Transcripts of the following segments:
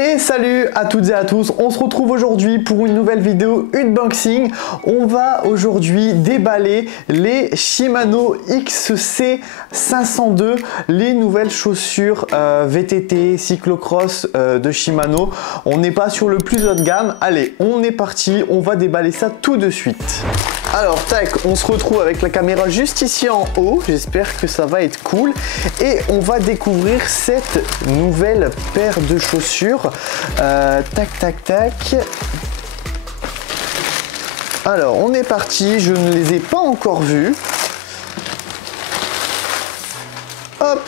Et salut à toutes et à tous, on se retrouve aujourd'hui pour une nouvelle vidéo unboxing. On va aujourd'hui déballer les Shimano XC502, les nouvelles chaussures VTT cyclocross de Shimano. On n'est pas sur le plus haut de gamme, allez on est parti, on va déballer ça tout de suite. Alors tac, on se retrouve avec la caméra juste ici en haut, j'espère que ça va être cool. Et on va découvrir cette nouvelle paire de chaussures. Tac tac tac. Alors on est parti, je ne les ai pas encore vues. Hop.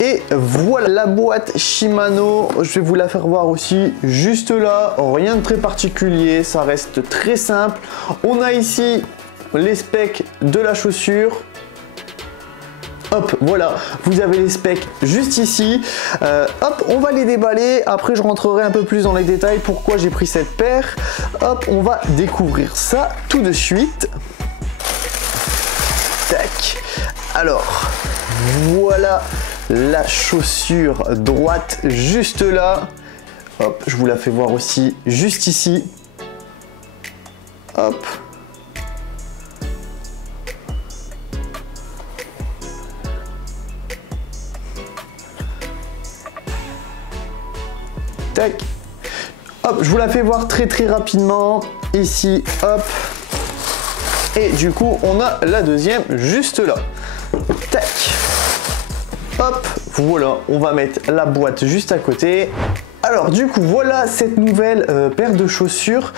Et voilà la boîte Shimano, je vais vous la faire voir aussi juste là, rien de très particulier, ça reste très simple. On a ici les specs de la chaussure. Hop, voilà, vous avez les specs juste ici. Hop, on va les déballer. Après, je rentrerai un peu plus dans les détails pourquoi j'ai pris cette paire. Hop, on va découvrir ça tout de suite. Tac. Alors, voilà la chaussure droite juste là. Hop, je vous la fais voir aussi juste ici. Hop. Tac. Hop, je vous la fais voir très rapidement. Ici, hop. Et du coup, on a la deuxième juste là. Tac. Hop, voilà, on va mettre la boîte juste à côté. Alors du coup voilà cette nouvelle paire de chaussures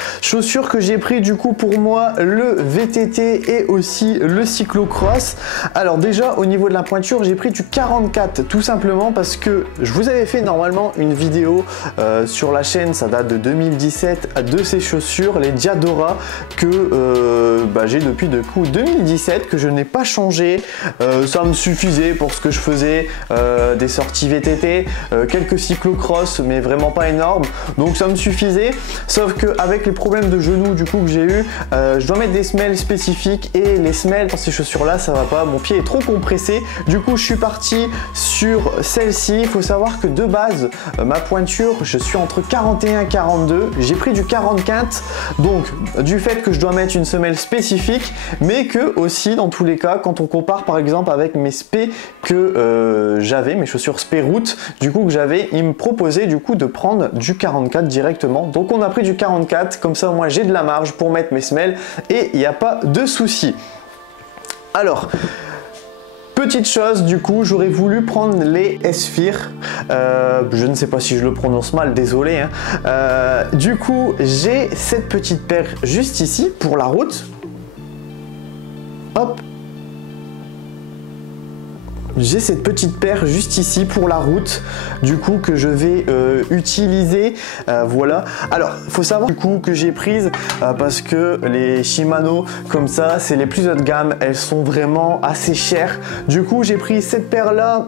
que j'ai pris du coup pour moi le VTT et aussi le cyclocross. Alors déjà au niveau de la pointure j'ai pris du 44 tout simplement parce que je vous avais fait normalement une vidéo sur la chaîne, ça date de 2017 de ces chaussures, les Diadora que j'ai depuis du coup 2017 que je n'ai pas changé. Ça me suffisait pour ce que je faisais, des sorties VTT, quelques cyclocross mais vraiment pas énorme, donc ça me suffisait, sauf que avec les problèmes de genoux du coup que j'ai eu, je dois mettre des semelles spécifiques et les semelles dans ces chaussures là ça va pas, mon pied est trop compressé, du coup je suis parti sur celle-ci. Il faut savoir que de base ma pointure je suis entre 41 et 42, j'ai pris du 44, donc du fait que je dois mettre une semelle spécifique, mais que aussi dans tous les cas quand on compare par exemple avec mes spé que j'avais, mes chaussures spé route du coup que j'avais, ils me proposaient du coup de prendre du 44 directement, donc on a pris du 44, comme ça moi j'ai de la marge pour mettre mes semelles et il n'y a pas de souci. Alors petite chose, du coup, j'aurais voulu prendre les Esphir. Je ne sais pas si je le prononce mal, désolé. Hein. Du coup, j'ai cette petite paire juste ici pour la route. Hop. J'ai cette petite paire juste ici pour la route, du coup que je vais utiliser, voilà. Alors, il faut savoir du coup que j'ai prise parce que les Shimano comme ça, c'est les plus haut de gamme, elles sont vraiment assez chères. Du coup, j'ai pris cette paire là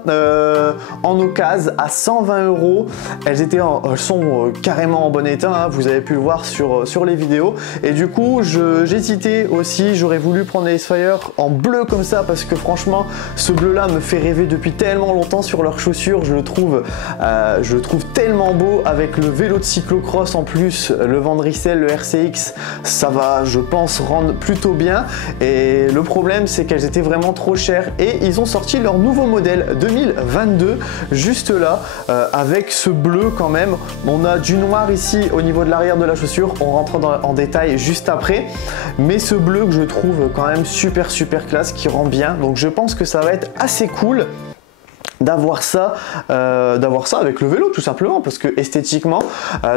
en occasion à 120 €. Elles sont carrément en bon état, hein, vous avez pu le voir sur les vidéos. Et du coup, j'hésitais aussi, j'aurais voulu prendre les Aspire en bleu comme ça parce que franchement, ce bleu là me fait rêver depuis tellement longtemps sur leurs chaussures, je le trouve tellement beau avec le vélo de cyclocross en plus, le Van Rysel, le RCX, ça va je pense rendre plutôt bien. Et le problème c'est qu'elles étaient vraiment trop chères et ils ont sorti leur nouveau modèle 2022 juste là avec ce bleu quand même. On a du noir ici au niveau de l'arrière de la chaussure, on rentre en détail juste après, mais ce bleu que je trouve quand même super classe qui rend bien, donc je pense que ça va être assez cool d'avoir ça avec le vélo tout simplement parce que esthétiquement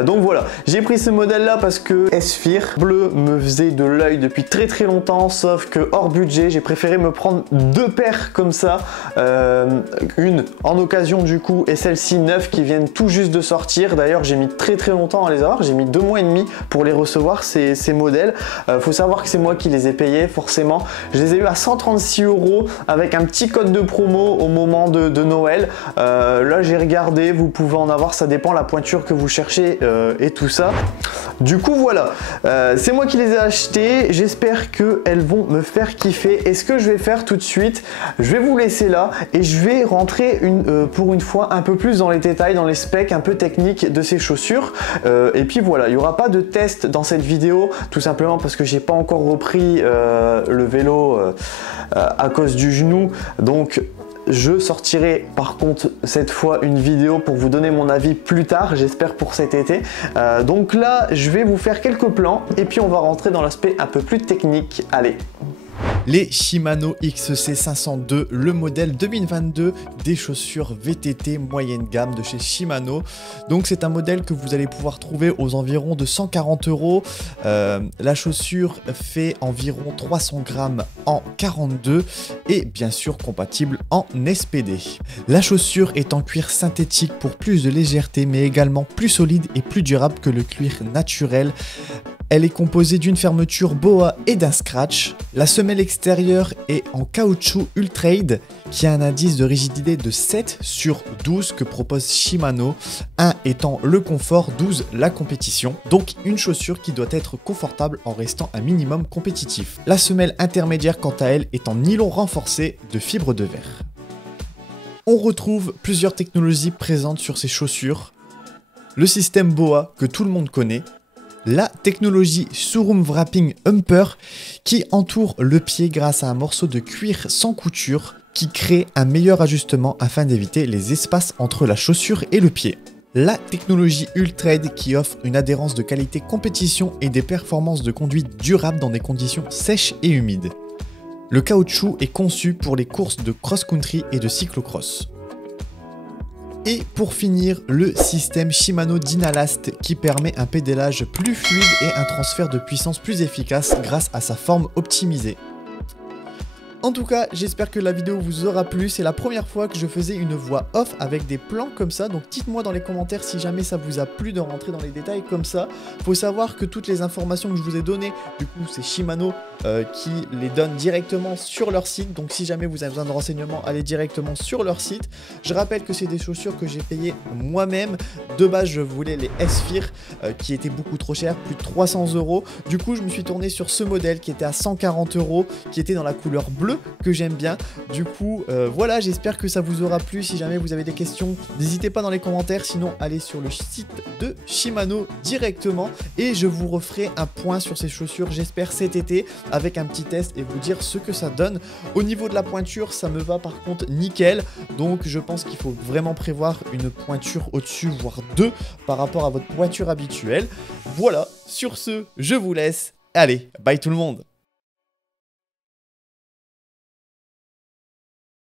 donc voilà, j'ai pris ce modèle là parce que Esphir bleu me faisait de l'œil depuis très longtemps, sauf que hors budget j'ai préféré me prendre deux paires comme ça, une en occasion du coup et celle-ci neuve qui viennent tout juste de sortir. D'ailleurs j'ai mis très longtemps à les avoir, j'ai mis 2 mois et demi pour les recevoir ces modèles. Faut savoir que c'est moi qui les ai payés forcément, je les ai eu à 136 € avec un petit code de promo au moment de Noël Noël. Là j'ai regardé, vous pouvez en avoir, ça dépend la pointure que vous cherchez et tout ça. Du coup voilà, c'est moi qui les ai achetées, j'espère qu'elles vont me faire kiffer. Et ce que je vais faire tout de suite, je vais vous laisser là et je vais rentrer pour une fois un peu plus dans les détails, dans les specs un peu techniques de ces chaussures. Et puis voilà, il n'y aura pas de test dans cette vidéo, tout simplement parce que j'ai pas encore repris le vélo à cause du genou. Donc je sortirai par contre cette fois une vidéo pour vous donner mon avis plus tard, j'espère pour cet été. Donc là, je vais vous faire quelques plans et puis on va rentrer dans l'aspect un peu plus technique. Allez! Les Shimano XC 502, le modèle 2022 des chaussures VTT moyenne gamme de chez Shimano. Donc c'est un modèle que vous allez pouvoir trouver aux environs de 140 €. La chaussure fait environ 300 grammes en 42 et bien sûr compatible en SPD. La chaussure est en cuir synthétique pour plus de légèreté mais également plus solide et plus durable que le cuir naturel. Elle est composée d'une fermeture BOA et d'un scratch. La semelle extérieure est en caoutchouc Ultrade qui a un indice de rigidité de 7 sur 12 que propose Shimano, 1 étant le confort, 12 la compétition. Donc une chaussure qui doit être confortable en restant un minimum compétitif. La semelle intermédiaire quant à elle est en nylon renforcé de fibre de verre. On retrouve plusieurs technologies présentes sur ces chaussures. Le système BOA que tout le monde connaît. La technologie Surround Wrapping Humper qui entoure le pied grâce à un morceau de cuir sans couture qui crée un meilleur ajustement afin d'éviter les espaces entre la chaussure et le pied. La technologie Ultrade qui offre une adhérence de qualité compétition et des performances de conduite durables dans des conditions sèches et humides. Le caoutchouc est conçu pour les courses de cross-country et de cyclocross. Et pour finir, le système Shimano Dynalast qui permet un pédalage plus fluide et un transfert de puissance plus efficace grâce à sa forme optimisée. En tout cas, j'espère que la vidéo vous aura plu. C'est la première fois que je faisais une voix off avec des plans comme ça. Donc dites-moi dans les commentaires si jamais ça vous a plu de rentrer dans les détails comme ça. Faut savoir que toutes les informations que je vous ai données, du coup c'est Shimano qui les donne directement sur leur site. Donc si jamais vous avez besoin de renseignements, allez directement sur leur site. Je rappelle que c'est des chaussures que j'ai payées moi-même. De base, je voulais les S-Fear qui étaient beaucoup trop chers, plus de 300 €. Du coup, je me suis tourné sur ce modèle qui était à 140 €, qui était dans la couleur bleue que j'aime bien. Du coup, voilà, j'espère que ça vous aura plu. Si jamais vous avez des questions, n'hésitez pas dans les commentaires. Sinon, allez sur le site de Shimano directement et je vous referai un point sur ces chaussures, j'espère cet été, avec un petit test et vous dire ce que ça donne. Au niveau de la pointure, ça me va par contre nickel. Donc, je pense qu'il faut vraiment prévoir une pointure au-dessus, voire 2 par rapport à votre pointure habituelle. Voilà, sur ce, je vous laisse. Allez, bye tout le monde!